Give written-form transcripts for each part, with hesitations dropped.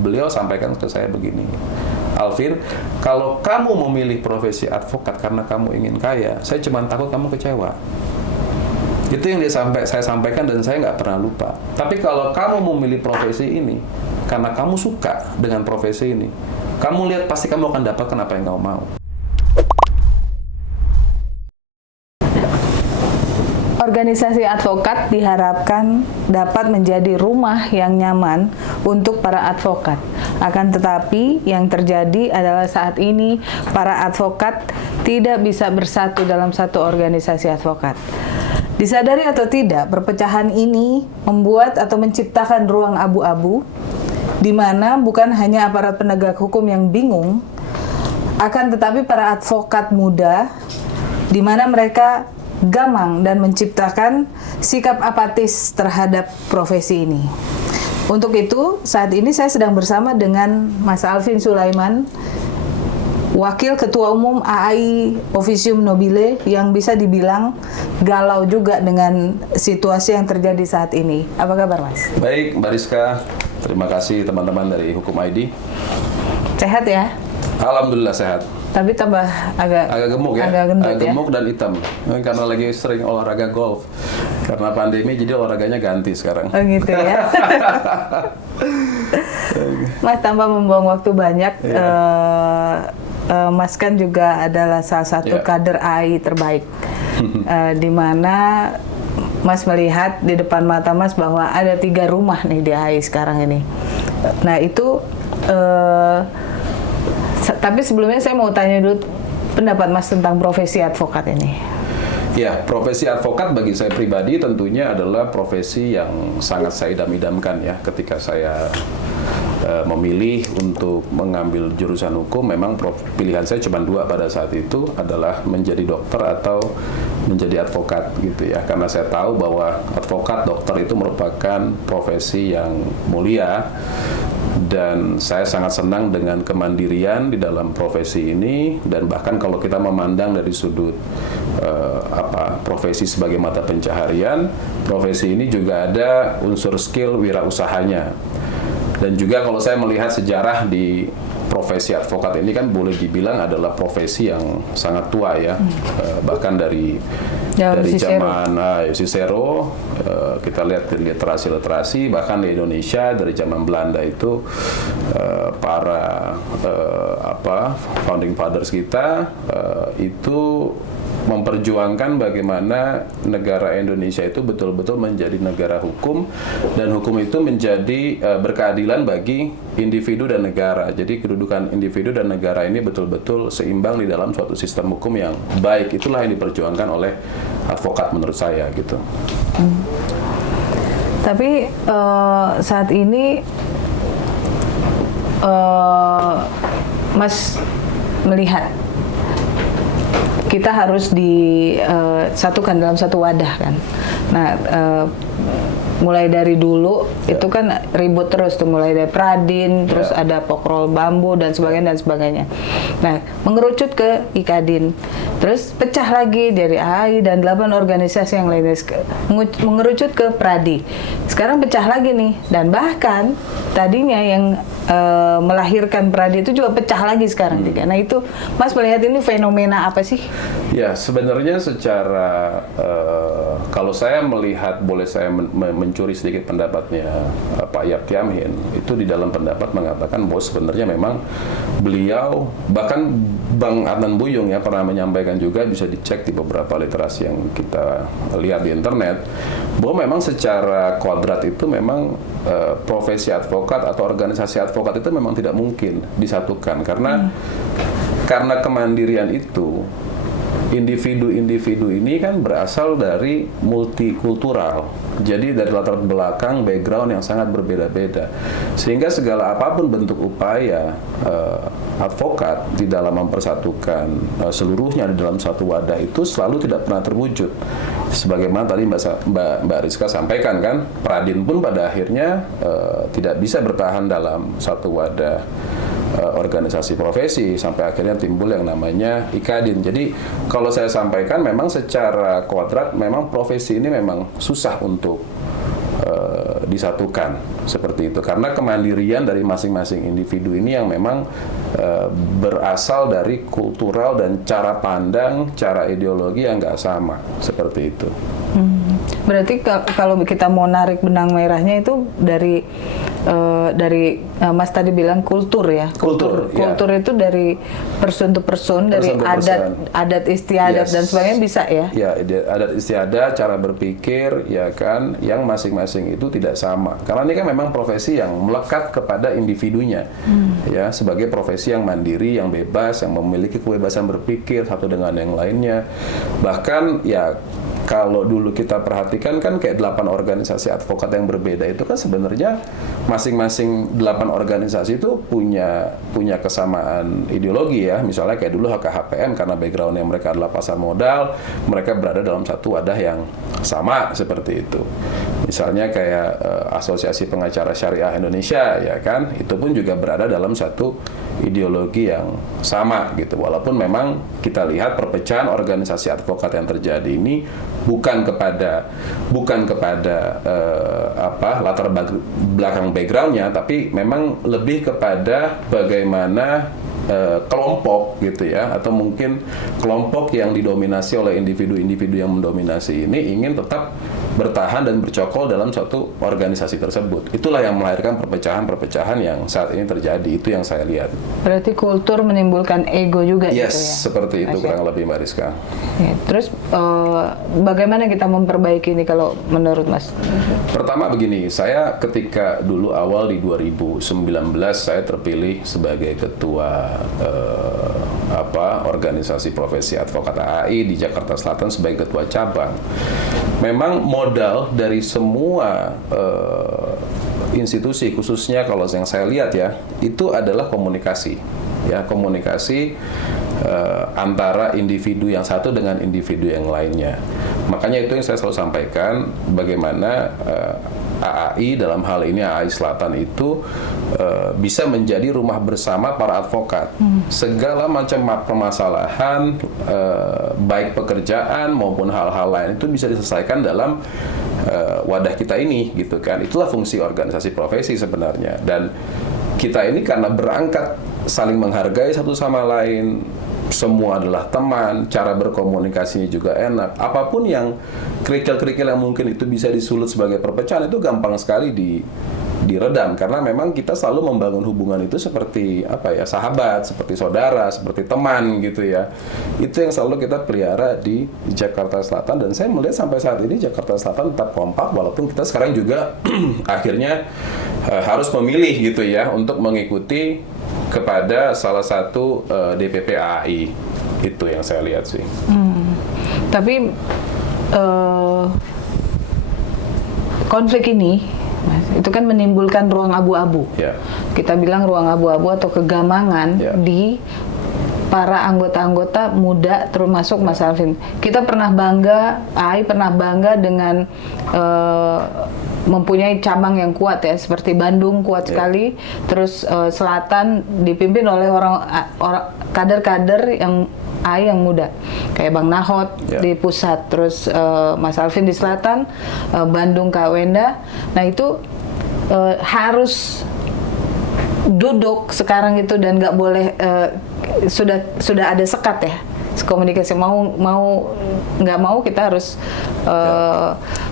beliau sampaikan ke saya begini, Alvin, kalau kamu memilih profesi advokat karena kamu ingin kaya, saya cuma takut kamu kecewa. Itu yang saya sampaikan dan saya nggak pernah lupa. Tapi kalau kamu memilih profesi ini karena kamu suka dengan profesi ini, kamu lihat pasti kamu akan dapatkan apa yang kamu mau. Organisasi advokat diharapkan dapat menjadi rumah yang nyaman untuk para advokat. Akan tetapi yang terjadi adalah saat ini para advokat tidak bisa bersatu dalam satu organisasi advokat. Disadari atau tidak, perpecahan ini membuat atau menciptakan ruang abu-abu di mana bukan hanya aparat penegak hukum yang bingung, akan tetapi para advokat muda di mana mereka gamang dan menciptakan sikap apatis terhadap profesi ini. Untuk itu, saat ini saya sedang bersama dengan Mas Alvin Sulaiman, Wakil Ketua Umum AAI Officium Nobile, yang bisa dibilang galau juga dengan situasi yang terjadi saat ini. Apa kabar, Mas? Baik, Mbak Rizka. Terima kasih teman-teman dari Hukum ID. Sehat ya? Alhamdulillah sehat. Tapi tambah agak gemuk ya, agak gendut ya? gemuk dan hitam. Karena lagi sering olahraga golf. Karena pandemi jadi olahraganya ganti sekarang. Oh gitu ya. Mas tambah membuang waktu banyak. Mas kan juga adalah salah satu kader AI terbaik. Di mana Mas melihat di depan mata Mas bahwa ada 3 rumah nih di AI sekarang ini. Nah itu, tapi sebelumnya saya mau tanya dulu pendapat Mas tentang profesi advokat ini. Ya, profesi advokat bagi saya pribadi tentunya adalah profesi yang sangat saya idam-idamkan ya. Ketika saya memilih untuk mengambil jurusan hukum, memang pilihan saya cuma 2 pada saat itu, adalah menjadi dokter atau menjadi advokat gitu ya. Karena saya tahu bahwa advokat, dokter itu merupakan profesi yang mulia. Dan saya sangat senang dengan kemandirian di dalam profesi ini, dan bahkan kalau kita memandang dari sudut profesi sebagai mata pencaharian, profesi ini juga ada unsur skill wirausahanya. Dan juga kalau saya melihat sejarah di profesi advokat ini kan boleh dibilang adalah profesi yang sangat tua ya, bahkan dari zaman Cicero, kita lihat di literasi, bahkan di Indonesia dari zaman Belanda itu para founding fathers kita itu memperjuangkan bagaimana negara Indonesia itu betul-betul menjadi negara hukum, dan hukum itu menjadi berkeadilan bagi individu dan negara. Jadi kedudukan individu dan negara ini betul-betul seimbang di dalam suatu sistem hukum yang baik. Itulah yang diperjuangkan oleh advokat menurut saya gitu. Tapi saat ini Mas melihat kita harus disatukan dalam satu wadah kan. Nah, mulai dari dulu itu kan ribut terus tuh, mulai dari Pradin, terus ada Pokrol Bambu dan sebagainya. Nah, mengerucut ke Ikadin, terus pecah lagi dari AI dan 8 organisasi yang lainnya, mengerucut ke Pradi. Sekarang pecah lagi nih, dan bahkan tadinya yang melahirkan Pradi itu juga pecah lagi sekarang juga. Nah itu Mas melihat ini fenomena apa sih? Ya sebenarnya secara kalau saya melihat, boleh saya mencuri sedikit pendapatnya Pak Yap Tiamhin, itu di dalam pendapat mengatakan bahwa sebenarnya memang beliau, bahkan Bang Adnan Buyung ya pernah menyampaikan juga, bisa dicek di beberapa literasi yang kita lihat di internet, bahwa memang secara kuadrat itu memang profesi advokat atau organisasi advokat itu memang tidak mungkin disatukan, karena kemandirian itu, individu-individu ini kan berasal dari multikultural, jadi dari latar belakang background yang sangat berbeda-beda, sehingga segala apapun bentuk upaya advokat di dalam mempersatukan seluruhnya di dalam satu wadah itu selalu tidak pernah terwujud. Sebagaimana tadi Mbak Rizka sampaikan kan, Pradin pun pada akhirnya tidak bisa bertahan dalam satu wadah organisasi profesi, sampai akhirnya timbul yang namanya Ikadin. Jadi kalau saya sampaikan, memang secara kuadrat memang profesi ini memang susah untuk disatukan seperti itu, karena kemandirian dari masing-masing individu ini yang memang berasal dari kultural dan cara pandang, cara ideologi yang nggak sama seperti itu. Berarti kalau kita mau narik benang merahnya itu dari Mas tadi bilang kultur ya. Kultur itu dari person to person, dari adat istiadat dan sebagainya bisa ya. Ya, adat istiadat, cara berpikir ya kan, yang masing-masing itu tidak sama. Karena ini kan memang profesi yang melekat kepada individunya. Ya, sebagai profesi yang mandiri, yang bebas, yang memiliki kebebasan berpikir satu dengan yang lainnya. Bahkan ya kalau dulu kita perhatikan kan kayak 8 organisasi advokat yang berbeda itu kan sebenarnya masing-masing 8 organisasi itu punya kesamaan ideologi ya. Misalnya kayak dulu HKHPM karena backgroundnya mereka adalah pasar modal, mereka berada dalam satu wadah yang sama seperti itu. Misalnya kayak Asosiasi Pengacara Syariah Indonesia ya kan, itu pun juga berada dalam satu ideologi yang sama gitu. Walaupun memang kita lihat perpecahan organisasi advokat yang terjadi ini bukan kepada latar belakang backgroundnya, tapi memang lebih kepada bagaimana kelompok gitu ya, atau mungkin kelompok yang didominasi oleh individu-individu yang mendominasi ini ingin tetap bertahan dan bercokol dalam suatu organisasi tersebut. Itulah yang melahirkan perpecahan-perpecahan yang saat ini terjadi. Itu yang saya lihat. Berarti kultur menimbulkan ego juga gitu ya? Seperti itu kurang lebih Mbak Rizka. Ya, terus bagaimana kita memperbaiki ini kalau menurut Mas? Pertama begini, saya ketika dulu awal di 2019 saya terpilih sebagai ketua organisasi profesi advokat AAI di Jakarta Selatan sebagai ketua cabang. Memang modal dari semua institusi, khususnya kalau yang saya lihat ya, itu adalah komunikasi. Ya, komunikasi antara individu yang satu dengan individu yang lainnya. Makanya itu yang saya selalu sampaikan, bagaimana AAI dalam hal ini AAI Selatan itu bisa menjadi rumah bersama para advokat. Segala macam permasalahan, baik pekerjaan maupun hal-hal lain itu bisa diselesaikan dalam wadah kita ini, gitu kan. Itulah fungsi organisasi profesi sebenarnya. Dan kita ini karena berangkat saling menghargai satu sama lain, semua adalah teman, cara berkomunikasinya juga enak. Apapun yang kerikil-kerikil yang mungkin itu bisa disulut sebagai perpecahan itu gampang sekali diredam, karena memang kita selalu membangun hubungan itu seperti sahabat, seperti saudara, seperti teman gitu ya. Itu yang selalu kita pelihara di Jakarta Selatan, dan saya melihat sampai saat ini Jakarta Selatan tetap kompak, walaupun kita sekarang juga akhirnya harus memilih gitu ya untuk mengikuti kepada salah satu DPP AAI. Itu yang saya lihat sih. Tapi konflik ini, Mas, itu kan menimbulkan ruang abu-abu. Yeah. Kita bilang ruang abu-abu atau kegamangan di para anggota-anggota muda, termasuk Mas Alvin. Kita pernah bangga, AAI pernah bangga dengan mempunyai cabang yang kuat ya, seperti Bandung kuat sekali, terus Selatan dipimpin oleh orang kader-kader yang AAI yang muda, kayak Bang Nahot di pusat, terus Mas Alvin di Selatan, Bandung Kak Wenda. Nah itu harus duduk sekarang itu, dan nggak boleh sudah ada sekat ya komunikasi, mau nggak mau kita harus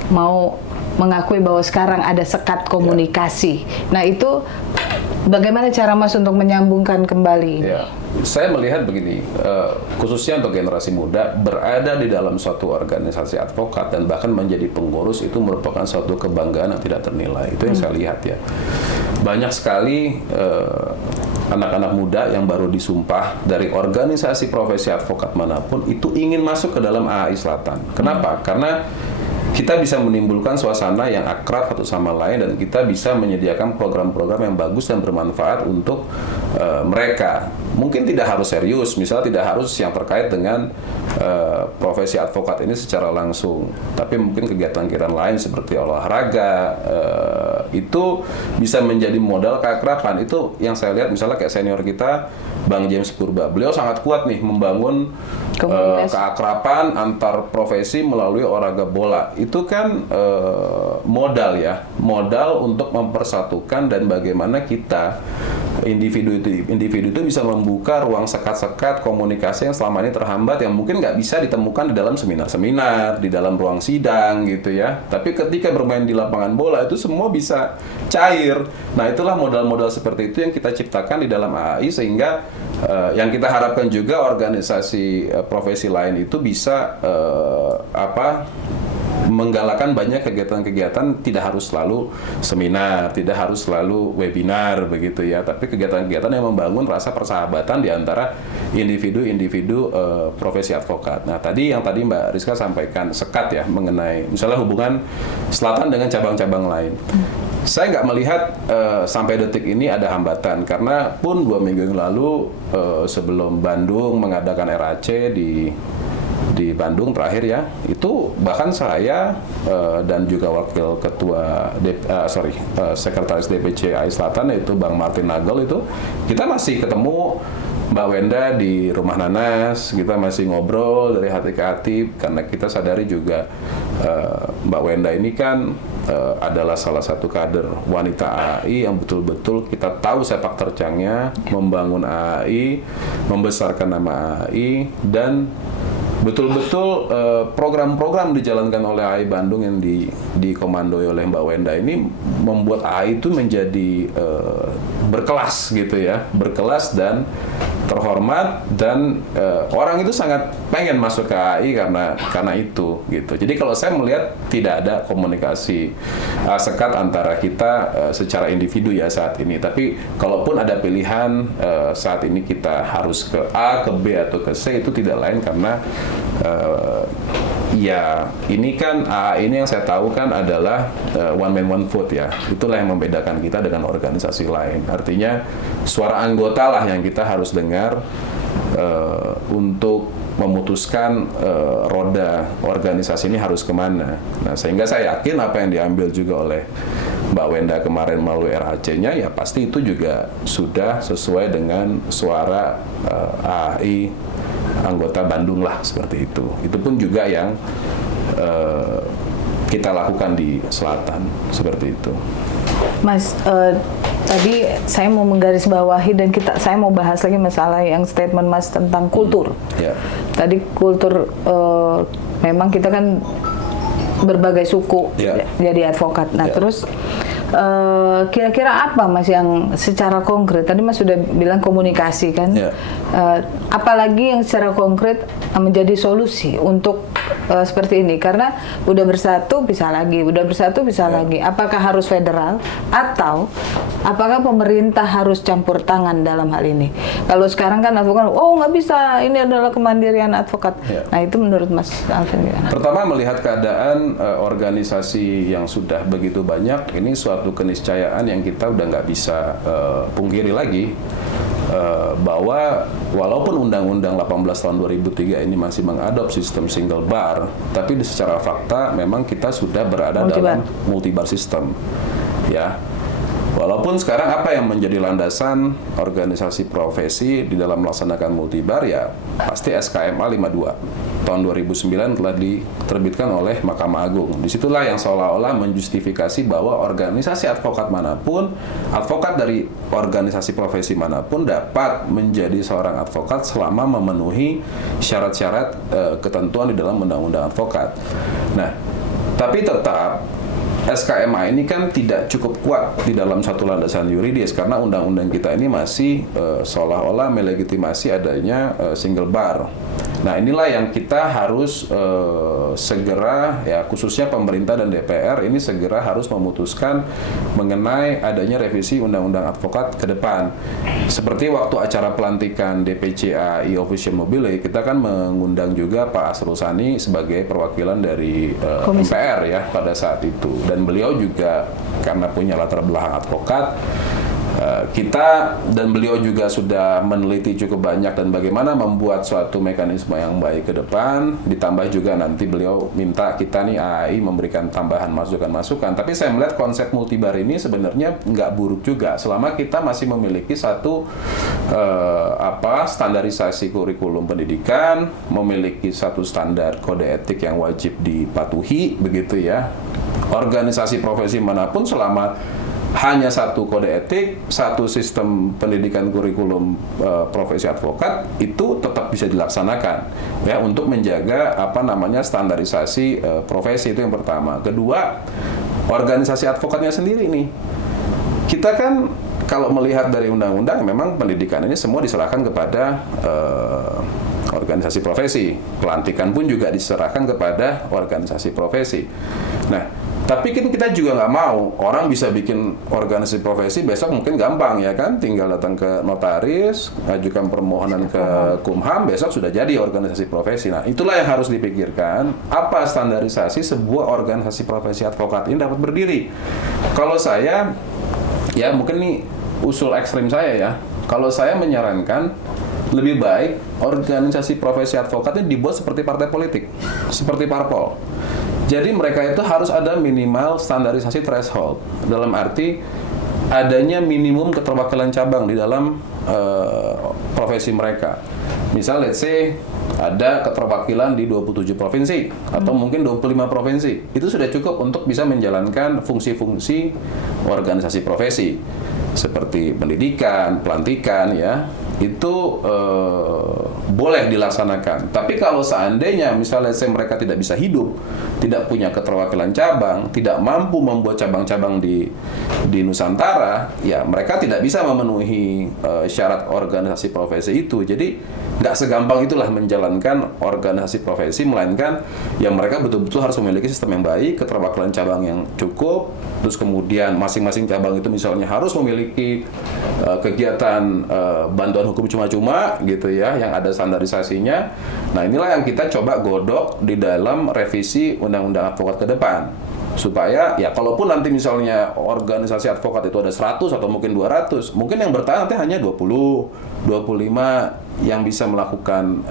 mau mengakui bahwa sekarang ada sekat komunikasi. Nah itu bagaimana cara Mas untuk menyambungkan kembali? Ya, saya melihat begini, khususnya untuk generasi muda, berada di dalam suatu organisasi advokat dan bahkan menjadi pengurus itu merupakan suatu kebanggaan yang tidak ternilai. Itu yang saya lihat ya. Banyak sekali anak-anak muda yang baru disumpah dari organisasi profesi advokat manapun itu ingin masuk ke dalam AAI Selatan. Kenapa? Karena kita bisa menimbulkan suasana yang akrab satu sama lain, dan kita bisa menyediakan program-program yang bagus dan bermanfaat untuk mereka. Mungkin tidak harus serius, misalnya tidak harus yang terkait dengan profesi advokat ini secara langsung, tapi mungkin kegiatan-kegiatan lain seperti olahraga itu bisa menjadi modal keakraban. Itu yang saya lihat, misalnya kayak senior kita Bang James Purba, beliau sangat kuat nih membangun keakraban antar profesi melalui olahraga bola. itu kan modal ya, modal untuk mempersatukan dan bagaimana kita individu itu bisa membuka ruang sekat-sekat komunikasi yang selama ini terhambat, yang mungkin nggak bisa ditemukan di dalam seminar-seminar, di dalam ruang sidang gitu ya. Tapi ketika bermain di lapangan bola itu semua bisa cair. Nah, itulah modal-modal seperti itu yang kita ciptakan di dalam AAI, sehingga yang kita harapkan juga organisasi profesi lain itu bisa menggalakkan banyak kegiatan-kegiatan, tidak harus selalu seminar, tidak harus selalu webinar begitu ya, tapi kegiatan-kegiatan yang membangun rasa persahabatan di antara individu-individu profesi advokat. Nah, tadi Mbak Rizka sampaikan sekat ya, mengenai misalnya hubungan selatan dengan cabang-cabang lain. Saya nggak melihat sampai detik ini ada hambatan, karena pun 2 minggu yang lalu sebelum Bandung mengadakan RAC di Bandung terakhir ya, itu bahkan saya dan juga wakil ketua sekretaris DPC AI Selatan, yaitu Bang Martin Nagel, itu kita masih ketemu Mbak Wenda di rumah Nanas, kita masih ngobrol dari hati ke hati, karena kita sadari juga Mbak Wenda ini kan adalah salah satu kader wanita AAI yang betul-betul kita tahu sepak terjangnya membangun AAI, membesarkan nama AAI, dan betul-betul program-program dijalankan oleh AAI Bandung yang dikomandoi oleh Mbak Wenda ini membuat AAI itu menjadi berkelas gitu ya, berkelas dan terhormat, dan orang itu sangat pengen masuk ke AAI karena itu gitu. Jadi kalau saya melihat tidak ada komunikasi sekat antara kita secara individu ya saat ini. Tapi kalaupun ada pilihan saat ini kita harus ke A, ke B atau ke C, itu tidak lain karena ya ini kan AA ini yang saya tahu kan adalah one man one vote ya. Itulah yang membedakan kita dengan organisasi lain. Artinya suara anggota lah yang kita harus dengar untuk memutuskan roda organisasi ini harus kemana. Nah, sehingga saya yakin apa yang diambil juga oleh Mbak Wenda kemarin melalui RAC-nya ya pasti itu juga sudah sesuai dengan suara AAI anggota Bandung lah, seperti itu. Itu pun juga yang kita lakukan di selatan, seperti itu. Mas, tadi saya mau menggarisbawahi dan saya mau bahas lagi masalah yang statement Mas tentang kultur. Tadi kultur, memang kita kan berbagai suku jadi advokat. Nah, terus kira-kira apa Mas yang secara konkret? Tadi Mas sudah bilang komunikasi kan. Apalagi yang secara konkret menjadi solusi untuk seperti ini, karena udah bersatu bisa lagi, lagi. Apakah harus federal atau apakah pemerintah harus campur tangan dalam hal ini? Kalau sekarang kan advokat, nggak bisa, ini adalah kemandirian advokat. Nah, itu menurut Mas Alvin gimana? Pertama, melihat keadaan organisasi yang sudah begitu banyak, ini suatu keniscayaan yang kita udah nggak bisa pungkiri lagi. Bahwa walaupun Undang-Undang 18 tahun 2003 ini masih mengadopsi sistem single bar, tapi secara fakta memang kita sudah berada dalam multibar system. Ya. Walaupun sekarang apa yang menjadi landasan organisasi profesi di dalam melaksanakan multibar ya pasti SKMA 52 tahun 2009 telah diterbitkan oleh Mahkamah Agung. Disitulah yang seolah-olah menjustifikasi bahwa organisasi advokat manapun, advokat dari organisasi profesi manapun dapat menjadi seorang advokat selama memenuhi syarat-syarat ketentuan di dalam Undang-Undang Advokat. Nah, tapi tetap SKMA ini kan tidak cukup kuat di dalam satu landasan yuridis, karena undang-undang kita ini masih seolah-olah melegitimasi adanya single bar. Nah, inilah yang kita harus segera, ya khususnya pemerintah dan DPR ini segera harus memutuskan mengenai adanya revisi Undang-Undang Advokat ke depan. Seperti waktu acara pelantikan DPC AI Official Mobile, kita kan mengundang juga Pak Asrul Sani sebagai perwakilan dari MPR ya pada saat itu. Dan beliau juga karena punya latar belakang advokat, kita dan beliau juga sudah meneliti cukup banyak dan bagaimana membuat suatu mekanisme yang baik ke depan, ditambah juga nanti beliau minta kita nih AI memberikan tambahan masukan-masukan. Tapi saya melihat konsep multibar ini sebenarnya nggak buruk juga selama kita masih memiliki satu standarisasi kurikulum pendidikan, memiliki satu standar kode etik yang wajib dipatuhi, begitu ya. Organisasi profesi manapun selama hanya satu kode etik, satu sistem pendidikan kurikulum profesi advokat itu tetap bisa dilaksanakan ya untuk menjaga standarisasi profesi, itu yang pertama. Kedua, organisasi advokatnya sendiri nih. Kita kan kalau melihat dari undang-undang memang pendidikan ini semua diserahkan kepada organisasi profesi. Pelantikan pun juga diserahkan kepada organisasi profesi. Nah, tapi kan kita juga nggak mau orang bisa bikin organisasi profesi besok mungkin gampang ya kan, tinggal datang ke notaris, ajukan permohonan ke Kumham, besok sudah jadi organisasi profesi. Nah, itulah yang harus dipikirkan, apa standarisasi sebuah organisasi profesi advokat ini dapat berdiri. Kalau saya, ya mungkin nih usul ekstrim saya ya, kalau saya menyarankan lebih baik organisasi profesi advokat ini dibuat seperti partai politik, seperti parpol. Jadi mereka itu harus ada minimal standarisasi threshold, dalam arti adanya minimum keterwakilan cabang di dalam profesi mereka. Misal let's say ada keterwakilan di 27 provinsi atau mungkin 25 provinsi. Itu sudah cukup untuk bisa menjalankan fungsi-fungsi organisasi profesi seperti pendidikan, pelantikan ya. Itu boleh dilaksanakan. Tapi kalau seandainya misalnya mereka tidak bisa hidup, tidak punya keterwakilan cabang, tidak mampu membuat cabang-cabang di Nusantara, ya mereka tidak bisa memenuhi syarat organisasi profesi itu. Jadi nggak segampang itulah menjalankan organisasi profesi, melainkan ya mereka betul-betul harus memiliki sistem yang baik, keterwakilan cabang yang cukup, terus kemudian masing-masing cabang itu misalnya harus memiliki kegiatan bantuan hukum cuma-cuma gitu ya, yang ada standarisasinya. Nah, inilah yang kita coba godok di dalam revisi Undang-Undang Advokat ke depan. Supaya ya kalaupun nanti misalnya organisasi advokat itu ada 100 atau mungkin 200, mungkin yang bertahan nanti hanya 20, 25 yang bisa melakukan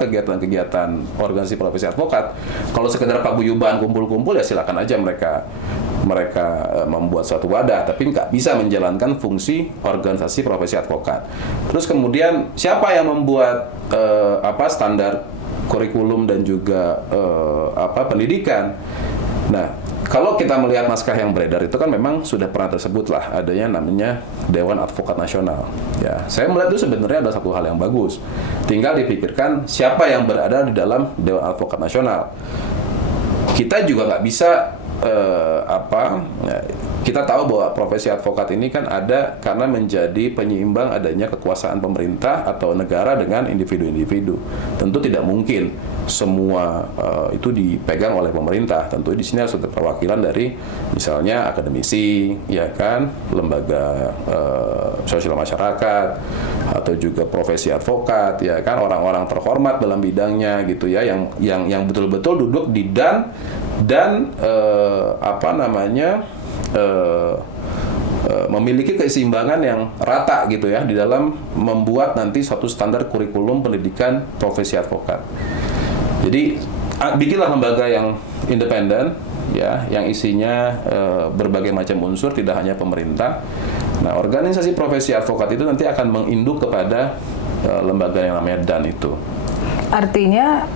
kegiatan-kegiatan organisasi profesi advokat. Kalau sekedar paguyuban kumpul-kumpul ya silakan aja mereka membuat suatu wadah, tapi nggak bisa menjalankan fungsi organisasi profesi advokat. Terus kemudian siapa yang membuat standar kurikulum dan juga pendidikan? Nah, kalau kita melihat naskah yang beredar itu kan memang sudah pernah tersebut lah adanya namanya Dewan Advokat Nasional. Ya, saya melihat itu sebenarnya ada satu hal yang bagus. Tinggal dipikirkan siapa yang berada di dalam Dewan Advokat Nasional. Kita juga nggak bisa kita tahu bahwa profesi advokat ini kan ada karena menjadi penyeimbang adanya kekuasaan pemerintah atau negara dengan individu-individu. Tentu tidak mungkin semua itu dipegang oleh pemerintah. Tentu di sini harus ada perwakilan dari misalnya akademisi, ya kan, lembaga sosial masyarakat, atau juga profesi advokat, ya kan, orang-orang terhormat dalam bidangnya gitu ya, yang betul-betul duduk di dan memiliki keseimbangan yang rata gitu ya di dalam membuat nanti suatu standar kurikulum pendidikan profesi advokat. Jadi bikinlah lembaga yang independen ya, yang isinya berbagai macam unsur, tidak hanya pemerintah. Nah, organisasi profesi advokat itu nanti akan menginduk kepada lembaga yang namanya DAN itu. Artinya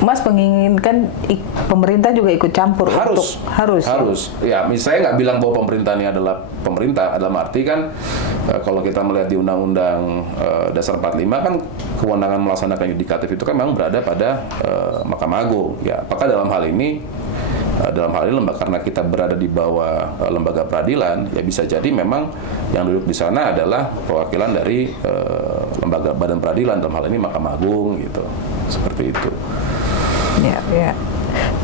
Mas menginginkan pemerintah juga ikut campur. Harus. Ya, misalnya nggak bilang bahwa pemerintah ini adalah pemerintah, dalam arti kan kalau kita melihat di Undang-Undang Dasar 45 kan kewenangan melaksanakan yudikatif itu kan memang berada pada Mahkamah Agung. Ya, apakah dalam hal ini lembaga, karena kita berada di bawah lembaga peradilan, ya bisa jadi memang yang duduk di sana adalah perwakilan dari lembaga badan peradilan, dalam hal ini Mahkamah Agung gitu. Seperti itu. Ya.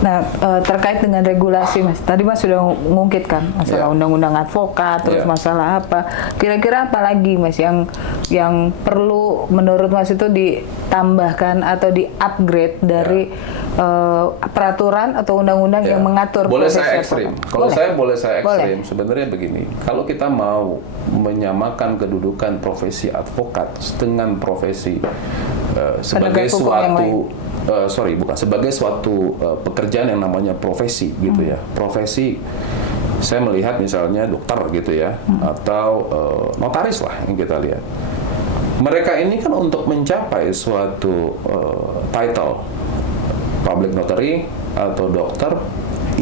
Nah, terkait dengan regulasi, Mas, tadi Mas sudah mengungkitkan masalah undang-undang advokat, terus masalah apa? Kira-kira apa lagi, Mas, yang yang perlu menurut Mas itu ditambahkan atau di-upgrade dari peraturan atau undang-undang yang mengatur boleh profesi saya ekstrim. advokat? Kalau boleh saya ekstrim, Boleh. sebenarnya begini. Kalau kita mau menyamakan kedudukan profesi advokat dengan profesi sebagai Penegak hukum yang sebagai suatu pekerjaan yang namanya profesi gitu ya. Profesi, saya melihat misalnya dokter gitu ya, atau notaris lah yang kita lihat. Mereka ini kan untuk mencapai suatu title public notary atau dokter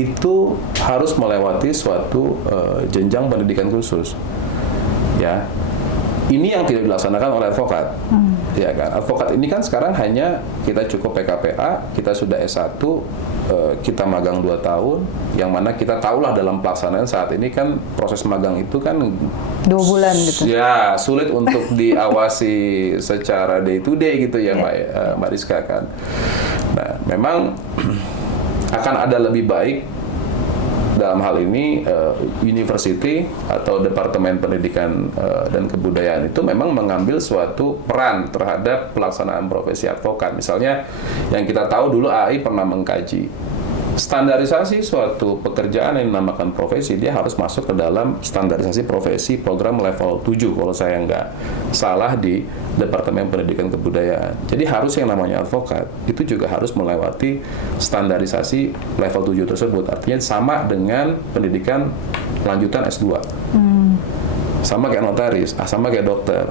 itu harus melewati suatu jenjang pendidikan khusus. Ya. Ini yang tidak dilaksanakan oleh advokat. Ya kan? Advokat ini kan sekarang hanya kita cukup PKPA, kita sudah S1, kita magang 2 tahun, yang mana kita tahulah dalam pelaksanaan saat ini kan proses magang itu kan 2 bulan gitu. Ya, sulit untuk diawasi secara day to day gitu ya, Mbak Rizka kan. Nah, memang akan ada lebih baik dalam hal ini university atau Departemen Pendidikan dan Kebudayaan itu memang mengambil suatu peran terhadap pelaksanaan profesi advokat. Misalnya yang kita tahu dulu AI pernah mengkaji standarisasi suatu pekerjaan yang dinamakan profesi, dia harus masuk ke dalam standarisasi profesi program level 7 kalau saya nggak salah di Departemen Pendidikan Kebudayaan. Jadi harus yang namanya advokat itu juga harus melewati standarisasi level 7 tersebut. Artinya sama dengan pendidikan lanjutan S2. Sama kayak notaris, sama kayak dokter.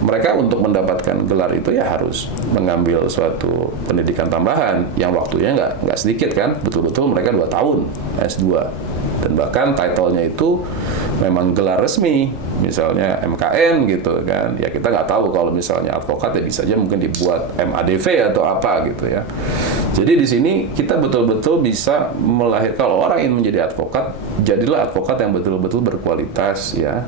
Mereka untuk mendapatkan gelar itu ya harus mengambil suatu pendidikan tambahan yang waktunya nggak sedikit kan, betul-betul mereka 2 tahun S2 dan bahkan title-nya itu memang gelar resmi, misalnya MKN gitu kan. Ya kita nggak tahu kalau misalnya advokat ya bisa aja mungkin dibuat MADV atau apa gitu ya. Jadi di sini kita betul-betul bisa melahirkan, kalau orang ingin menjadi advokat, jadilah advokat yang betul-betul berkualitas ya.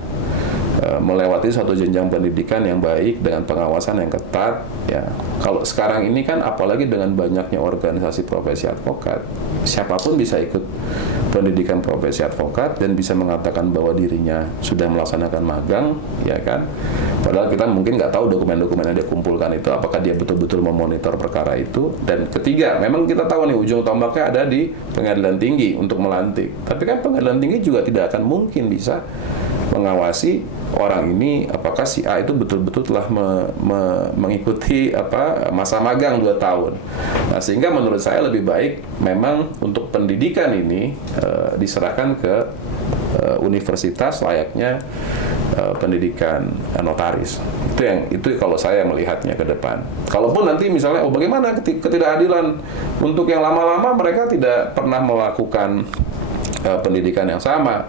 Melewati suatu jenjang pendidikan yang baik dengan pengawasan yang ketat ya. Kalau sekarang ini kan apalagi dengan banyaknya organisasi profesi advokat, siapapun bisa ikut pendidikan profesi advokat dan bisa mengatakan bahwa dirinya sudah melaksanakan magang ya kan. Padahal kita mungkin nggak tahu dokumen-dokumen yang dia kumpulkan itu apakah dia betul-betul memonitor perkara itu. Dan ketiga, memang kita tahu nih ujung tombaknya ada di pengadilan tinggi untuk melantik. Tapi kan pengadilan tinggi juga tidak akan mungkin bisa mengawasi orang ini apakah si A itu betul-betul telah mengikuti masa magang 2 tahun. Nah, sehingga menurut saya lebih baik memang untuk pendidikan ini diserahkan ke universitas layaknya pendidikan notaris. Itu kalau saya melihatnya ke depan. Kalaupun nanti misalnya bagaimana ketidakadilan untuk yang lama-lama mereka tidak pernah melakukan pendidikan yang sama.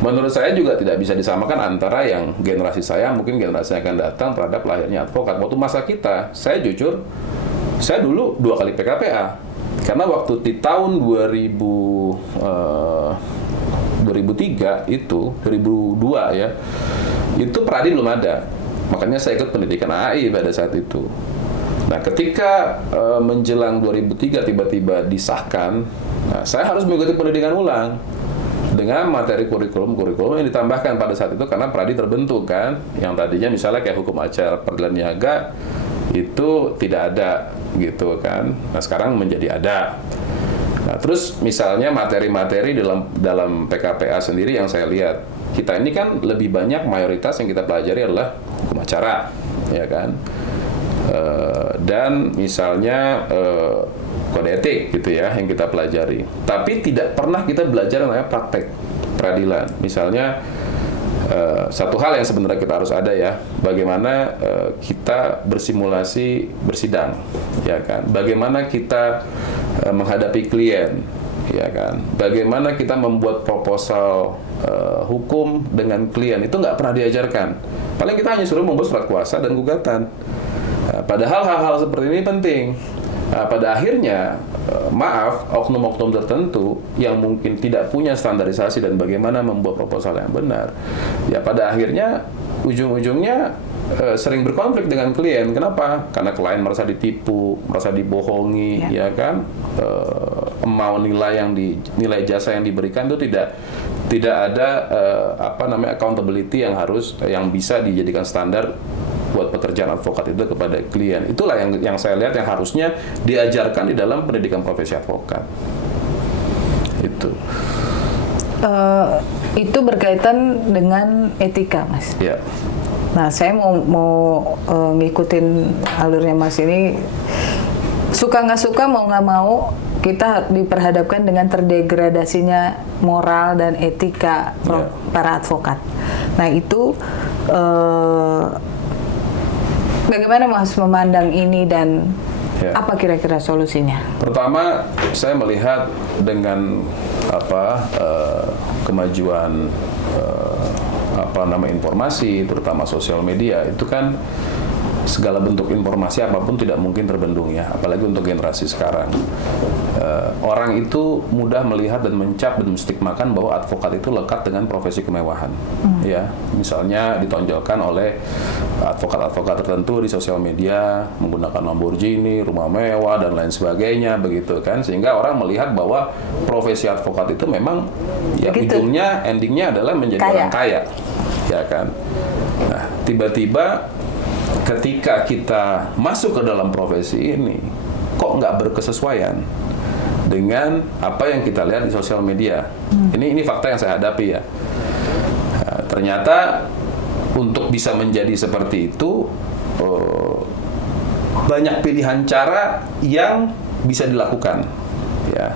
Menurut saya juga tidak bisa disamakan antara yang generasi saya, mungkin generasi yang akan datang terhadap lahirnya advokat. Waktu masa kita, saya jujur, saya dulu 2 kali PKPA. Karena waktu di tahun 2003 itu, 2002 ya, itu Pradi belum ada. Makanya saya ikut pendidikan AI pada saat itu. Nah, ketika menjelang 2003 tiba-tiba disahkan, nah, saya harus mengikuti pendidikan ulang dengan materi kurikulum yang ditambahkan pada saat itu karena Pradi terbentuk kan, yang tadinya misalnya kayak hukum acara peradilan niaga itu tidak ada gitu kan. Nah, sekarang menjadi ada. Nah, terus misalnya materi-materi dalam PKPA sendiri yang saya lihat, kita ini kan lebih banyak mayoritas yang kita pelajari adalah hukum acara, ya kan. Dan misalnya kode etik gitu ya yang kita pelajari, tapi tidak pernah kita belajar namanya praktek peradilan. Misalnya satu hal yang sebenarnya kita harus ada ya, bagaimana kita bersimulasi bersidang, ya kan, bagaimana kita menghadapi klien, ya kan, bagaimana kita membuat proposal hukum dengan klien, itu nggak pernah diajarkan. Paling kita hanya suruh membuat surat kuasa dan gugatan. Padahal hal-hal seperti ini penting. Pada akhirnya, maaf, oknum-oknum tertentu yang mungkin tidak punya standarisasi dan bagaimana membuat proposal yang benar, ya pada akhirnya ujung-ujungnya sering berkonflik dengan klien. Kenapa? Karena klien merasa ditipu, merasa dibohongi, ya kan? Mau nilai jasa yang diberikan itu Tidak ada accountability yang bisa dijadikan standar buat pekerjaan advokat itu kepada klien. Itulah yang saya lihat yang harusnya diajarkan di dalam pendidikan profesi advokat. Itu berkaitan dengan etika, Mas. Ya. Nah, saya mau ngikutin alurnya Mas ini. Suka nggak suka, mau nggak mau, kita diperhadapkan dengan terdegradasinya moral dan etika para advokat. Nah, itu bagaimana Mas memandang ini dan apa kira-kira solusinya? Pertama, saya melihat dengan kemajuan informasi, terutama sosial media, itu kan segala bentuk informasi apapun tidak mungkin terbendung ya, apalagi untuk generasi sekarang. Orang itu mudah melihat dan mencap dan menstigmakan bahwa advokat itu lekat dengan profesi kemewahan. Ya, misalnya ditonjolkan oleh advokat-advokat tertentu di sosial media menggunakan Lamborghini, rumah mewah dan lain sebagainya, begitu kan, sehingga orang melihat bahwa profesi advokat itu memang ya ujungnya, endingnya adalah menjadi orang kaya, ya kan. Nah, tiba-tiba ketika kita masuk ke dalam profesi ini, kok nggak berkesesuaian dengan apa yang kita lihat di sosial media. Ini fakta yang saya hadapi ya. Nah, ternyata untuk bisa menjadi seperti itu, banyak pilihan cara yang bisa dilakukan. Ya,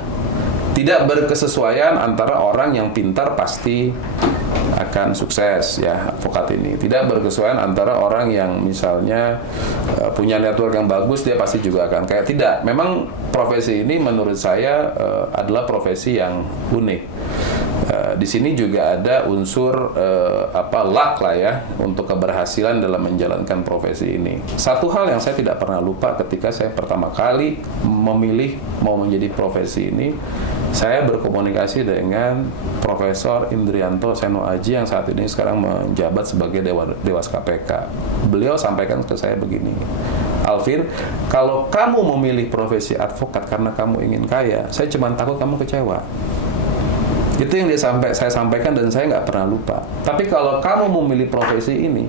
tidak berkesesuaian antara orang yang pintar pasti akan sukses ya advokat ini. Tidak berkesesuaian antara orang yang misalnya punya network yang bagus, dia pasti juga akan kaya. Tidak. Memang profesi ini menurut saya adalah profesi yang unik. Di sini juga ada unsur luck lah ya untuk keberhasilan dalam menjalankan profesi ini. Satu hal yang saya tidak pernah lupa ketika saya pertama kali memilih mau menjadi profesi ini, saya berkomunikasi dengan Profesor Indrianto Seno Aji yang saat ini sekarang menjabat sebagai Dewas KPK. Beliau sampaikan ke saya begini, Alvin, kalau kamu memilih profesi advokat karena kamu ingin kaya, saya cuma takut kamu kecewa. Itu yang saya sampaikan dan saya nggak pernah lupa. Tapi kalau kamu memilih profesi ini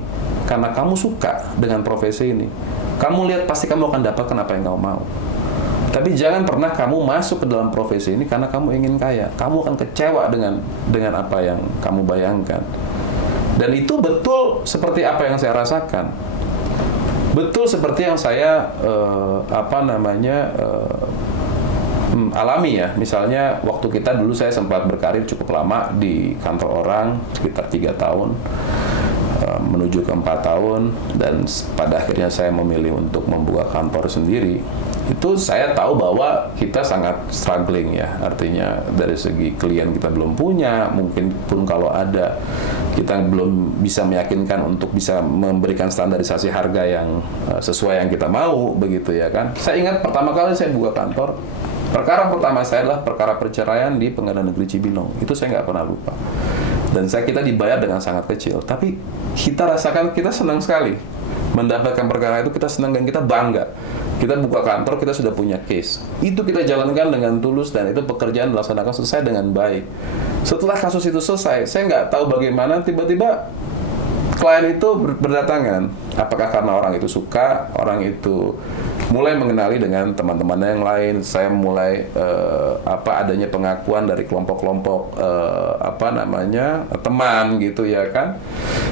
karena kamu suka dengan profesi ini, kamu lihat pasti kamu akan dapatkan apa yang kamu mau. Tapi jangan pernah kamu masuk ke dalam profesi ini karena kamu ingin kaya. Kamu akan kecewa dengan apa yang kamu bayangkan. Dan itu betul seperti apa yang saya rasakan. Betul seperti yang saya alami ya. Misalnya waktu kita dulu saya sempat berkarir cukup lama di kantor orang, sekitar 3 tahun menuju ke 4 tahun, dan pada akhirnya saya memilih untuk membuka kantor sendiri. Itu saya tahu bahwa kita sangat struggling ya, artinya dari segi klien kita belum punya, mungkin pun kalau ada kita belum bisa meyakinkan untuk bisa memberikan standarisasi harga yang sesuai yang kita mau, begitu ya kan. Saya ingat pertama kali saya buka kantor, perkara pertama saya adalah perkara perceraian di Pengadilan Negeri Cibinong. Itu saya nggak pernah lupa. Dan kita dibayar dengan sangat kecil. Tapi kita rasakan kita senang sekali mendapatkan perkara itu, kita senang dan kita bangga. Kita buka kantor, kita sudah punya case. Itu kita jalankan dengan tulus dan itu pekerjaan dilaksanakan selesai dengan baik. Setelah kasus itu selesai, saya nggak tahu bagaimana tiba-tiba klien itu berdatangan. Apakah karena orang itu suka, orang itu mulai mengenali dengan teman-temannya yang lain, saya mulai adanya pengakuan dari kelompok-kelompok teman gitu ya kan.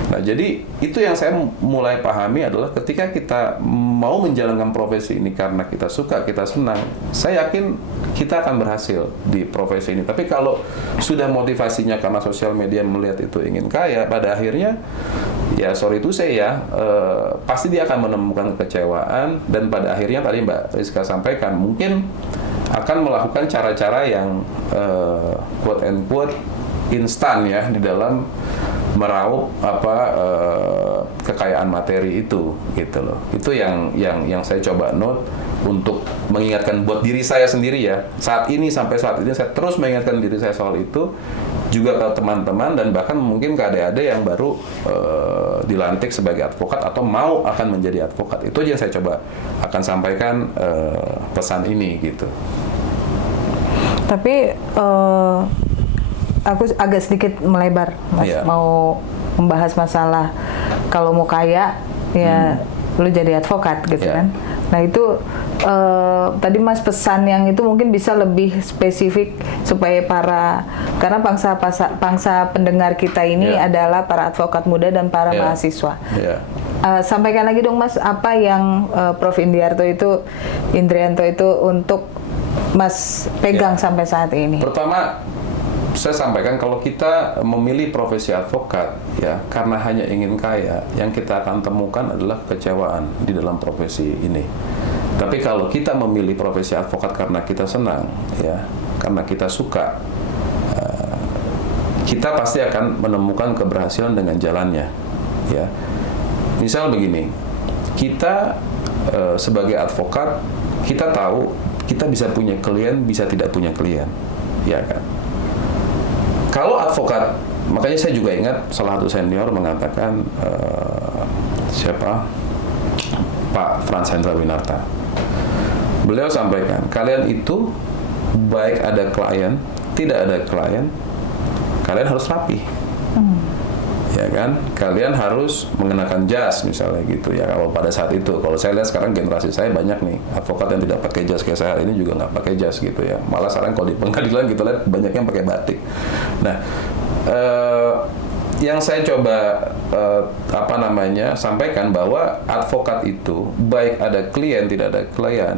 Nah, jadi itu yang saya mulai pahami adalah ketika kita mau menjalankan profesi ini karena kita suka, kita senang, saya yakin kita akan berhasil di profesi ini. Tapi kalau sudah motivasinya karena sosial media melihat itu ingin kaya, pada akhirnya ya sorry itu saya pasti dia akan menemukan kekecewaan, dan pada akhirnya tadi Mbak Rizka sampaikan mungkin akan melakukan cara-cara yang quote and quote instan ya di dalam meraup kekayaan materi itu gitu loh. Itu yang saya coba note untuk mengingatkan buat diri saya sendiri ya. Sampai saat ini saya terus mengingatkan diri saya soal itu, juga ke teman-teman dan bahkan mungkin ke adik-adik yang baru dilantik sebagai advokat atau mau akan menjadi advokat. Itu aja yang saya coba akan sampaikan pesan ini gitu. Tapi aku agak sedikit melebar, Mas. Iya. Mau membahas masalah kalau mau kaya, ya lu jadi advokat gitu Iya. kan. Nah itu tadi Mas pesan yang itu mungkin bisa lebih spesifik supaya karena bangsa pendengar kita ini Iya. adalah para advokat muda dan para Iya. mahasiswa. Iya. Sampaikan lagi dong Mas, apa yang Prof. Indrianto itu untuk Mas pegang Ya. sampai saat ini? Pertama, saya sampaikan kalau kita memilih profesi advokat ya karena hanya ingin kaya, yang kita akan temukan adalah kekecewaan di dalam profesi ini. Tapi kalau kita memilih profesi advokat karena kita senang ya, karena kita suka, kita pasti akan menemukan keberhasilan dengan jalannya ya. Misal begini, kita sebagai advokat, kita tahu kita bisa punya klien, bisa tidak punya klien, ya kan? Kalau advokat, makanya saya juga ingat salah satu senior mengatakan siapa? Pak Frans Hendra Winarta. Beliau sampaikan, kalian itu baik ada klien, tidak ada klien, kalian harus rapi. Ya kan, kalian harus mengenakan jas misalnya gitu ya. Kalau pada saat itu, kalau saya lihat sekarang generasi saya banyak nih advokat yang tidak pakai jas, kayak saya hari ini juga nggak pakai jas gitu ya. Malah sekarang kalau di pengadilan kita lihat banyak yang pakai batik. Nah, yang saya coba sampaikan bahwa advokat itu baik ada klien tidak ada klien,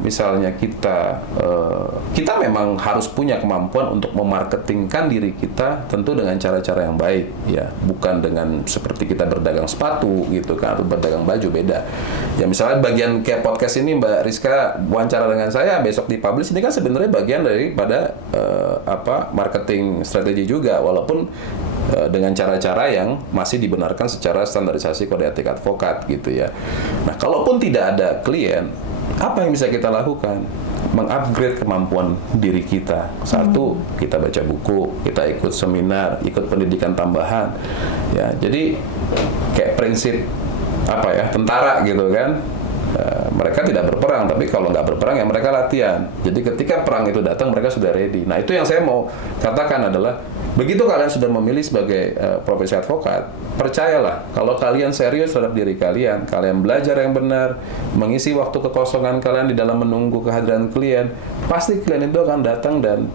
misalnya kita memang harus punya kemampuan untuk memarketingkan diri kita tentu dengan cara-cara yang baik ya, bukan dengan seperti kita berdagang sepatu gitu kan atau berdagang baju, beda ya. Misalnya bagian kayak podcast ini Mbak Rizka wawancara dengan saya besok dipublish, ini kan sebenarnya bagian daripada marketing strategi juga, walaupun dengan cara-cara yang masih dibenarkan secara standarisasi kode etik advokat gitu ya. Nah, kalaupun tidak ada klien, apa yang bisa kita lakukan? Mengupgrade kemampuan diri kita. Satu, kita baca buku, kita ikut seminar, ikut pendidikan tambahan. Ya, jadi kayak prinsip tentara gitu kan. Mereka tidak berperang, tapi kalau nggak berperang ya mereka latihan. Jadi ketika perang itu datang mereka sudah ready. Nah, itu yang saya mau katakan adalah begitu kalian sudah memilih sebagai profesi advokat, percayalah kalau kalian serius terhadap diri kalian, kalian belajar yang benar, mengisi waktu kekosongan kalian di dalam menunggu kehadiran klien, pasti klien itu akan datang. Dan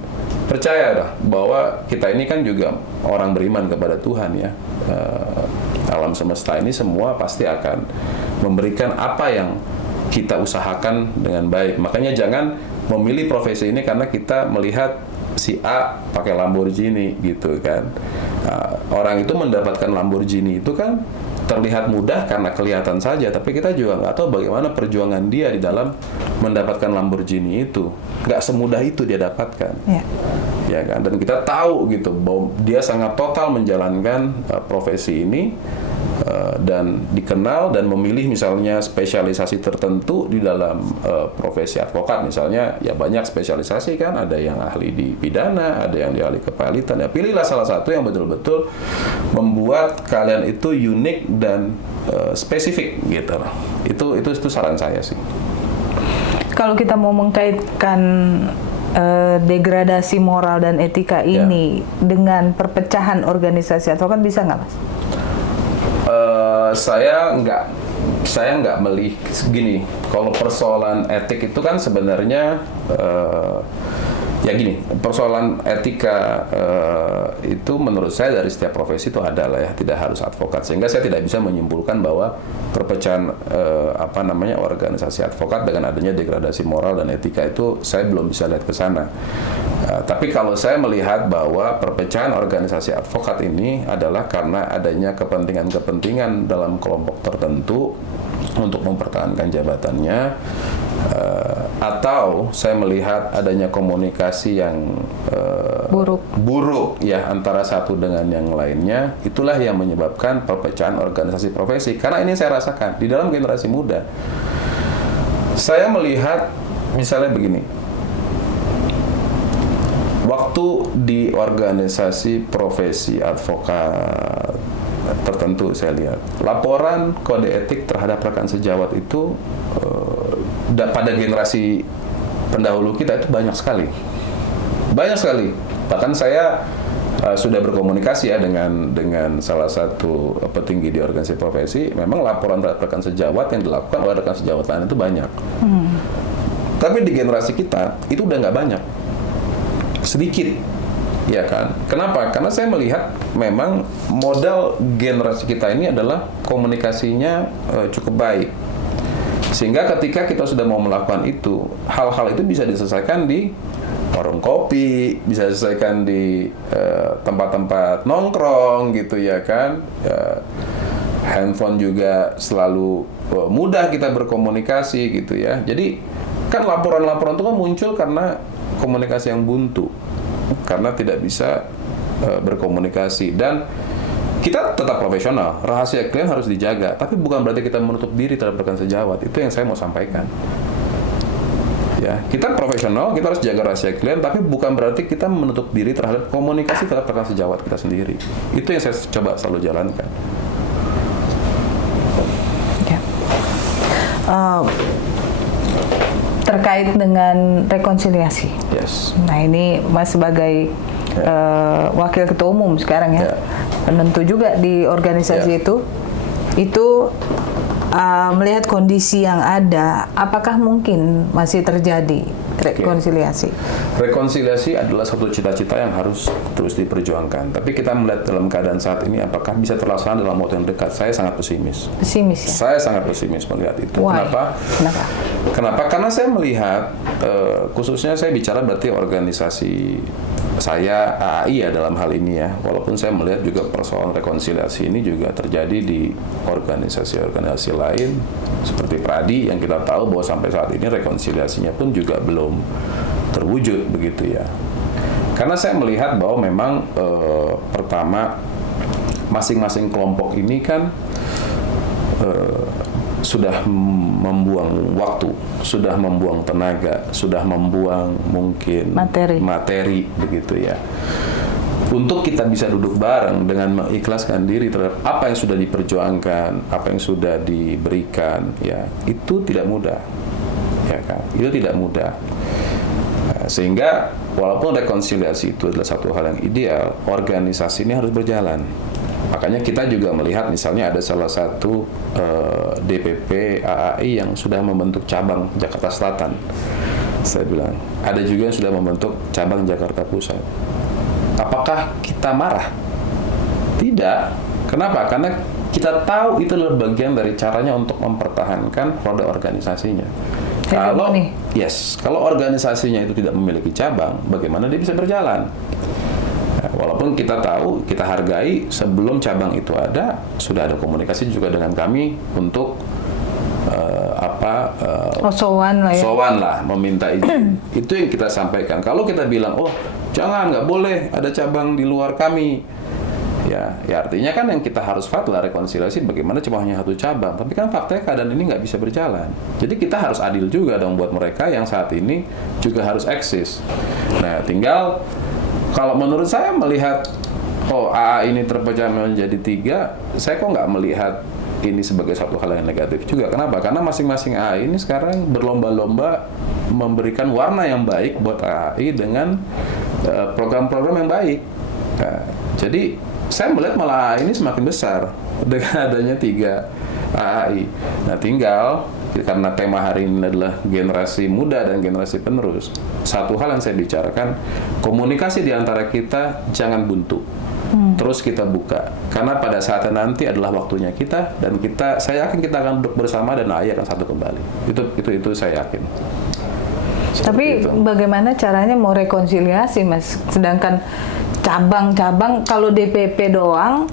percayalah bahwa kita ini kan juga orang beriman kepada Tuhan ya. Alam semesta ini semua pasti akan memberikan apa yang kita usahakan dengan baik. Makanya jangan memilih profesi ini karena kita melihat si A pakai Lamborghini gitu kan. Orang itu mendapatkan Lamborghini itu kan terlihat mudah karena kelihatan saja, tapi kita juga nggak tahu bagaimana perjuangan dia di dalam mendapatkan Lamborghini itu. Nggak semudah itu dia dapatkan. Ya kan, dan kita tahu gitu bahwa dia sangat total menjalankan profesi ini dan dikenal dan memilih misalnya spesialisasi tertentu di dalam profesi advokat. Misalnya ya banyak spesialisasi kan, ada yang ahli di pidana, ada yang di ahli kepahilitan. Ya pilihlah salah satu yang betul-betul membuat kalian itu unik dan spesifik gitu lah. Itu saran saya sih. Kalau kita mau mengkaitkan degradasi moral dan etika ini dengan perpecahan organisasi advokat, bisa nggak, Mas? Saya nggak melihat gini. Kalau persoalan etik itu kan sebenarnya ya gini, persoalan etika itu menurut saya dari setiap profesi itu ada lah ya, tidak harus advokat. Sehingga saya tidak bisa menyimpulkan bahwa perpecahan organisasi advokat dengan adanya degradasi moral dan etika itu saya belum bisa lihat ke sana. Tapi kalau saya melihat bahwa perpecahan organisasi advokat ini adalah karena adanya kepentingan-kepentingan dalam kelompok tertentu untuk mempertahankan jabatannya, atau saya melihat adanya komunikasi yang buruk ya antara satu dengan yang lainnya, itulah yang menyebabkan perpecahan organisasi profesi. Karena ini saya rasakan di dalam generasi muda. Saya melihat misalnya begini, waktu di organisasi profesi advokat tertentu saya lihat laporan kode etik terhadap rekan sejawat itu pada generasi pendahulu kita itu banyak sekali. Bahkan saya sudah berkomunikasi ya dengan salah satu petinggi di organisasi profesi, memang laporan terhadap rekan sejawat yang dilakukan oleh rekan sejawat lain itu banyak. Tapi di generasi kita itu udah nggak banyak, sedikit, ya kan? Kenapa? Karena saya melihat memang modal generasi kita ini adalah komunikasinya cukup baik, sehingga ketika kita sudah mau melakukan itu, hal-hal itu bisa diselesaikan di warung kopi, bisa diselesaikan di tempat-tempat nongkrong gitu ya kan. Handphone juga selalu mudah kita berkomunikasi gitu ya. Jadi kan laporan-laporan itu kan muncul karena komunikasi yang buntu, karena tidak bisa berkomunikasi. Dan kita tetap profesional, rahasia klien harus dijaga, tapi bukan berarti kita menutup diri terhadap rekan sejawat. Itu yang saya mau sampaikan. Ya, kita profesional, kita harus jaga rahasia klien, tapi bukan berarti kita menutup diri terhadap komunikasi terhadap rekan sejawat kita sendiri. Itu yang saya coba selalu jalankan. Terkait dengan rekonsiliasi. Yes. Nah, ini Mas sebagai wakil ketua umum sekarang ya, penentu juga di organisasi itu melihat kondisi yang ada, apakah mungkin masih terjadi rekonsiliasi? Rekonsiliasi adalah satu cita-cita yang harus terus diperjuangkan. Tapi kita melihat dalam keadaan saat ini, apakah bisa terlaksana dalam waktu yang dekat? Saya sangat pesimis. Pesimis ya? Saya sangat pesimis melihat itu. Why? Kenapa? Karena saya melihat, khususnya saya bicara berarti organisasi saya AAI ya dalam hal ini ya. Walaupun saya melihat juga persoalan rekonsiliasi ini juga terjadi di organisasi-organisasi lain seperti Pradi yang kita tahu bahwa sampai saat ini rekonsiliasinya pun juga belum terwujud begitu ya. Karena saya melihat bahwa memang pertama masing-masing kelompok ini kan sudah membuang waktu, sudah membuang tenaga, sudah membuang mungkin materi begitu ya. Untuk kita bisa duduk bareng dengan mengikhlaskan diri terhadap apa yang sudah diperjuangkan, apa yang sudah diberikan, ya itu tidak mudah, ya kan? Itu tidak mudah. Nah, sehingga walaupun rekonsiliasi itu adalah satu hal yang ideal, organisasi ini harus berjalan. Makanya kita juga melihat misalnya ada salah satu DPP AAI yang sudah membentuk cabang Jakarta Selatan. Saya bilang, ada juga yang sudah membentuk cabang Jakarta Pusat. Apakah kita marah? Tidak. Kenapa? Karena kita tahu itu adalah bagian dari caranya untuk mempertahankan roda organisasinya. Kalau organisasinya itu tidak memiliki cabang, bagaimana dia bisa berjalan? Walaupun kita tahu, kita hargai sebelum cabang itu ada, sudah ada komunikasi juga dengan kami untuk sowan lah, meminta izin. Itu yang kita sampaikan. Kalau kita bilang, oh jangan, nggak boleh ada cabang di luar kami, ya artinya kan yang kita harus fatwa rekonsiliasi bagaimana cuma hanya satu cabang. Tapi kan faktanya keadaan ini nggak bisa berjalan. Jadi kita harus adil juga dong buat mereka yang saat ini juga harus eksis. Nah, tinggal kalau menurut saya melihat AA ini terpecah menjadi 3, saya kok nggak melihat ini sebagai satu hal yang negatif juga. Kenapa? Karena masing-masing AA ini sekarang berlomba-lomba memberikan warna yang baik buat AAI dengan program-program yang baik. Nah, jadi saya melihat malah ini semakin besar dengan adanya 3 AAI. Nah, tinggal karena tema hari ini adalah generasi muda dan generasi penerus, satu hal yang saya bicarakan, komunikasi di antara kita jangan buntu. Terus kita buka, karena pada saatnya nanti adalah waktunya kita, dan saya yakin kita akan duduk bersama dan AI akan satu kembali. Itu saya yakin. Tapi bagaimana caranya mau rekonsiliasi, Mas? Sedangkan cabang-cabang kalau DPP doang,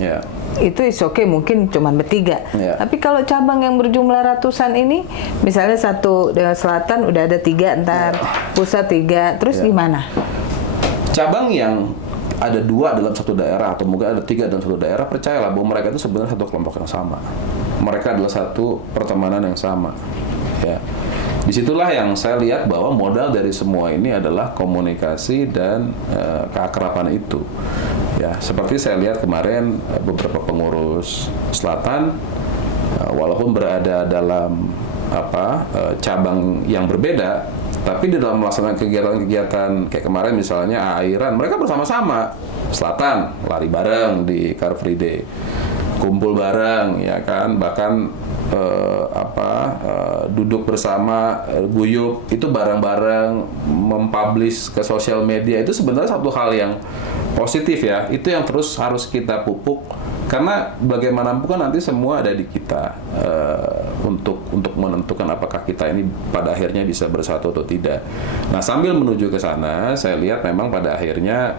itu is okay, mungkin cuma bertiga. Tapi kalau cabang yang berjumlah ratusan ini, misalnya satu daerah selatan udah ada 3, ntar pusat 3, terus gimana? Cabang yang ada 2 dalam satu daerah atau mungkin ada 3 dalam satu daerah, percayalah bahwa mereka itu sebenarnya satu kelompok yang sama. Mereka adalah satu pertemanan yang sama. Ya. Disitulah yang saya lihat bahwa modal dari semua ini adalah komunikasi dan keakraban itu. Ya, seperti saya lihat kemarin beberapa pengurus selatan, walaupun berada dalam cabang yang berbeda, tapi di dalam melaksanakan kegiatan-kegiatan kayak kemarin misalnya airan, mereka bersama-sama Selatan, lari bareng di Car Free Day, kumpul bareng, ya kan, bahkan duduk bersama, guyup itu bareng-bareng, mempublish ke sosial media, itu sebenarnya satu hal yang positif ya. Itu yang terus harus kita pupuk, karena bagaimanapun kan nanti semua ada di kita untuk menentukan apakah kita ini pada akhirnya bisa bersatu atau tidak. Nah, sambil menuju ke sana, saya lihat memang pada akhirnya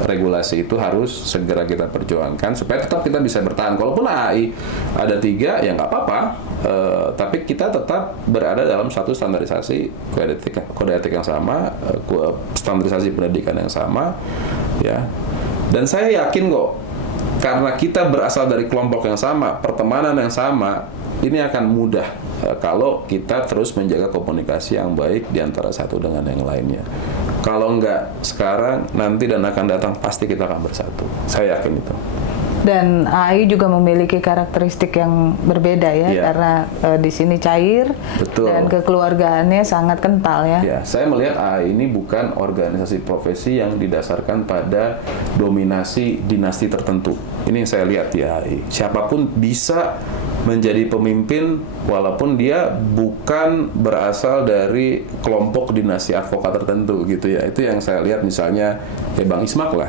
regulasi itu harus segera kita perjuangkan supaya tetap kita bisa bertahan. Kalaupun AI ada 3, ya nggak apa-apa, tapi kita tetap berada dalam satu standarisasi kode etik yang sama, standarisasi pendidikan yang sama, ya. Dan saya yakin kok, karena kita berasal dari kelompok yang sama, pertemanan yang sama, ini akan mudah kalau kita terus menjaga komunikasi yang baik di antara satu dengan yang lainnya. Kalau nggak sekarang, nanti dan akan datang pasti kita akan bersatu. Saya yakin itu. Dan AI juga memiliki karakteristik yang berbeda ya, karena di sini cair. Betul. Dan kekeluargaannya sangat kental ya. Ya, saya melihat AI ini bukan organisasi profesi yang didasarkan pada dominasi dinasti tertentu. Ini yang saya lihat di AI. Siapapun bisa menjadi pemimpin walaupun dia bukan berasal dari kelompok dinasti advokat tertentu gitu ya. Itu yang saya lihat misalnya Bang Ismak lah.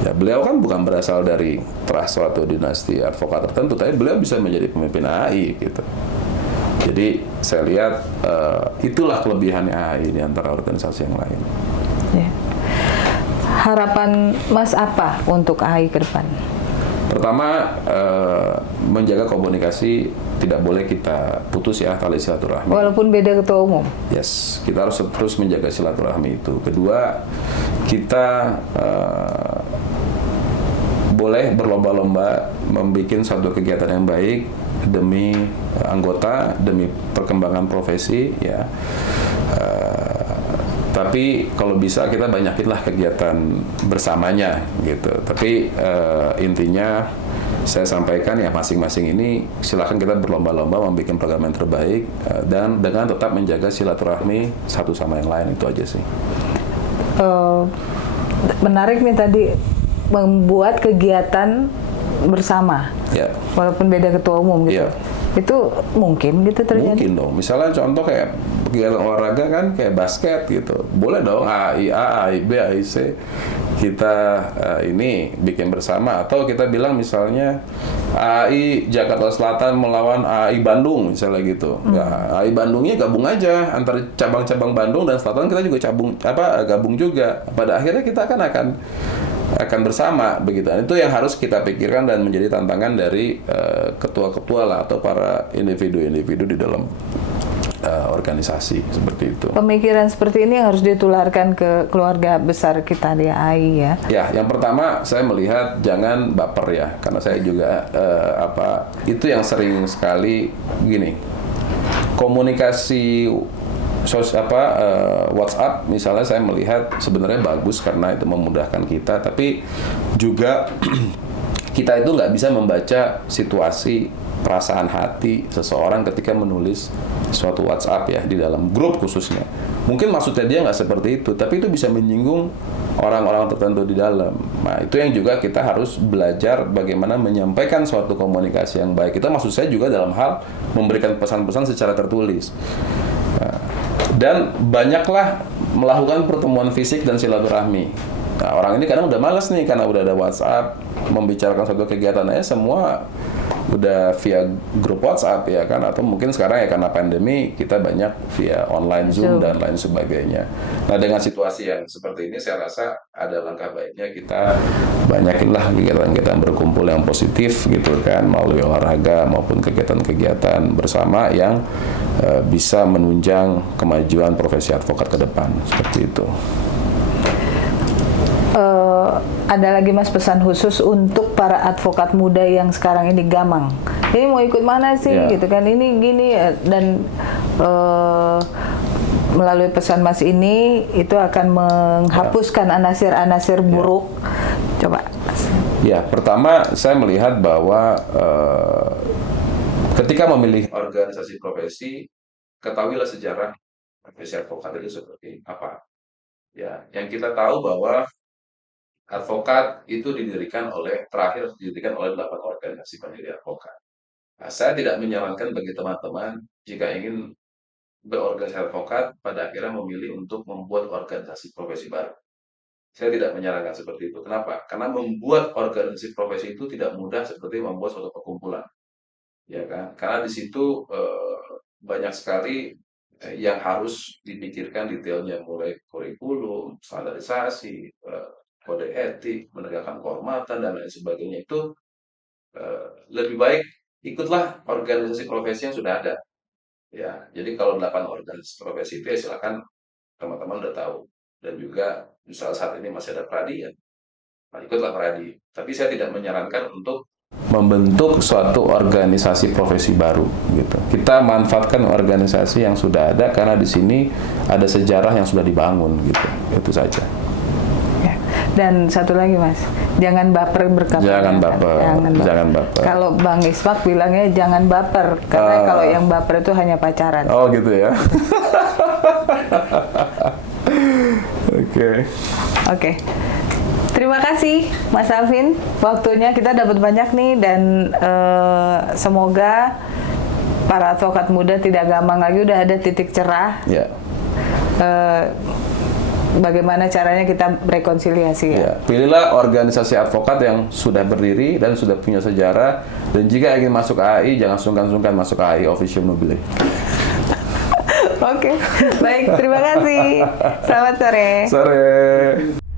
Ya, beliau kan bukan berasal dari suatu dinasti advokat tertentu, tapi beliau bisa menjadi pemimpin AI gitu. Jadi saya lihat itulah kelebihannya AI di antara organisasi yang lain. Ya. Harapan Mas apa untuk AI ke depan? Pertama, menjaga komunikasi, tidak boleh kita putus ya tali silaturahmi. Walaupun beda ketua umum. Yes, kita harus terus menjaga silaturahmi itu. Kedua, kita boleh berlomba-lomba membuat suatu kegiatan yang baik demi anggota, demi perkembangan profesi ya. Tapi kalau bisa kita banyakinlah kegiatan bersamanya gitu. Tapi intinya saya sampaikan ya, masing-masing ini silakan kita berlomba-lomba membuat program yang terbaik dan dengan tetap menjaga silaturahmi satu sama yang lain, itu aja sih. Menarik nih tadi, membuat kegiatan bersama, walaupun beda ketua umum gitu. Itu mungkin gitu terjadi? Mungkin dong. Misalnya contoh kayak kegiatan olahraga kan, kayak basket gitu. Boleh dong AI A, AI B, AI C. Kita ini bikin bersama. Atau kita bilang misalnya AI Jakarta Selatan melawan AI Bandung misalnya gitu. Ya, AI Bandungnya gabung aja antara cabang-cabang Bandung dan Selatan, kita juga gabung juga. Pada akhirnya kita akan bersama begitu. Itu yang harus kita pikirkan dan menjadi tantangan dari ketua-ketua lah atau para individu-individu di dalam organisasi seperti itu. Pemikiran seperti ini yang harus ditularkan ke keluarga besar kita di AI ya. Ya, yang pertama saya melihat jangan baper ya, karena saya juga itu yang sering sekali gini. Komunikasi WhatsApp misalnya saya melihat sebenarnya bagus karena itu memudahkan kita, tapi juga kita itu nggak bisa membaca situasi, perasaan hati seseorang ketika menulis suatu WhatsApp ya, di dalam grup khususnya. Mungkin maksudnya dia nggak seperti itu, tapi itu bisa menyinggung orang-orang tertentu di dalam. Nah, itu yang juga kita harus belajar bagaimana menyampaikan suatu komunikasi yang baik. Itu maksud saya juga dalam hal memberikan pesan-pesan secara tertulis. Dan banyaklah melakukan pertemuan fisik dan silaturahmi. Nah, orang ini kadang udah malas nih karena udah ada WhatsApp, membicarakan suatu kegiatan aja semua udah via grup WhatsApp ya kan, atau mungkin sekarang ya karena pandemi kita banyak via online Zoom dan lain sebagainya. Nah, dengan situasi yang seperti ini saya rasa ada langkah baiknya kita banyakinlah kegiatan-kegiatan berkumpul yang positif gitu kan, melalui olahraga maupun kegiatan-kegiatan bersama yang bisa menunjang kemajuan profesi advokat ke depan, seperti itu. Ada lagi Mas pesan khusus untuk para advokat muda yang sekarang ini gamang. Ini mau ikut mana sih gitu kan, ini gini ya, dan melalui pesan Mas ini itu akan menghapuskan anasir-anasir buruk. Coba Mas. Ya, pertama saya melihat bahwa ketika memilih organisasi profesi, ketahuilah sejarah profesi advokat itu seperti apa. Ya, yang kita tahu bahwa advokat itu terakhir didirikan oleh 8 organisasi pendiri advokat. Nah, saya tidak menyarankan bagi teman-teman jika ingin berorganisasi advokat pada akhirnya memilih untuk membuat organisasi profesi baru. Saya tidak menyarankan seperti itu. Kenapa? Karena membuat organisasi profesi itu tidak mudah seperti membuat suatu perkumpulan, ya kan? Karena di situ banyak sekali yang harus dipikirkan detailnya, mulai kurikulum, standarisasi, kode etik, menegakkan kehormatan dan lain sebagainya. Itu lebih baik ikutlah organisasi profesi yang sudah ada. Ya, jadi kalau 8 organisasi profesi itu ya silakan teman-teman udah tahu. Dan juga misalnya saat ini masih ada Pradi ya, nah, ikutlah Pradi. Tapi saya tidak menyarankan untuk membentuk suatu organisasi profesi baru gitu. Kita manfaatkan organisasi yang sudah ada karena di sini ada sejarah yang sudah dibangun gitu. Itu saja. Ya. Dan satu lagi Mas, jangan baper berkata. Jangan baper. Jangan baper. Kalau Bang Isfak bilangnya jangan baper, karena kalau yang baper itu hanya pacaran. Oh gitu ya. Oke. Oke. Terima kasih Mas Alvin, waktunya kita dapat banyak nih, dan semoga para advokat muda tidak gampang lagi, udah ada titik cerah. Ya. Bagaimana caranya kita rekonsiliasi ya. Ya. Pilihlah organisasi advokat yang sudah berdiri dan sudah punya sejarah, dan jika ingin masuk AI jangan sungkan-sungkan masuk AI Officium Nobile. Oke, baik, terima kasih. Selamat sore. Sore.